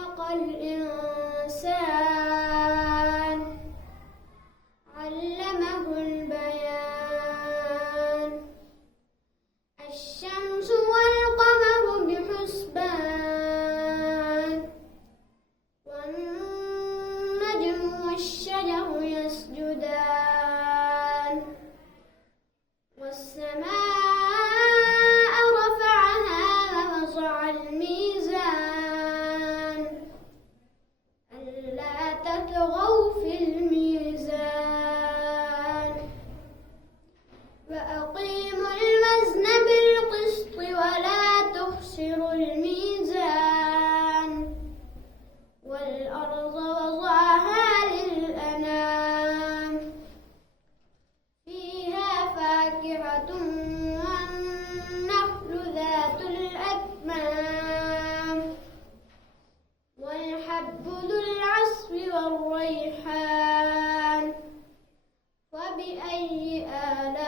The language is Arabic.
خلق الإنسان علمه البيان الشمس والقمر بحسبان والنجم والشجر يسجدان والسماء رفعها ووضع الميزان ألا تطغوا في الميزان وأقيموا الوزن بالقسط ولا تخسروا الميزان والأرض وضعها للأنام فيها فاكهة والنخل ذات الأكمام والحب ذو العصف والريحان فبأي آلاء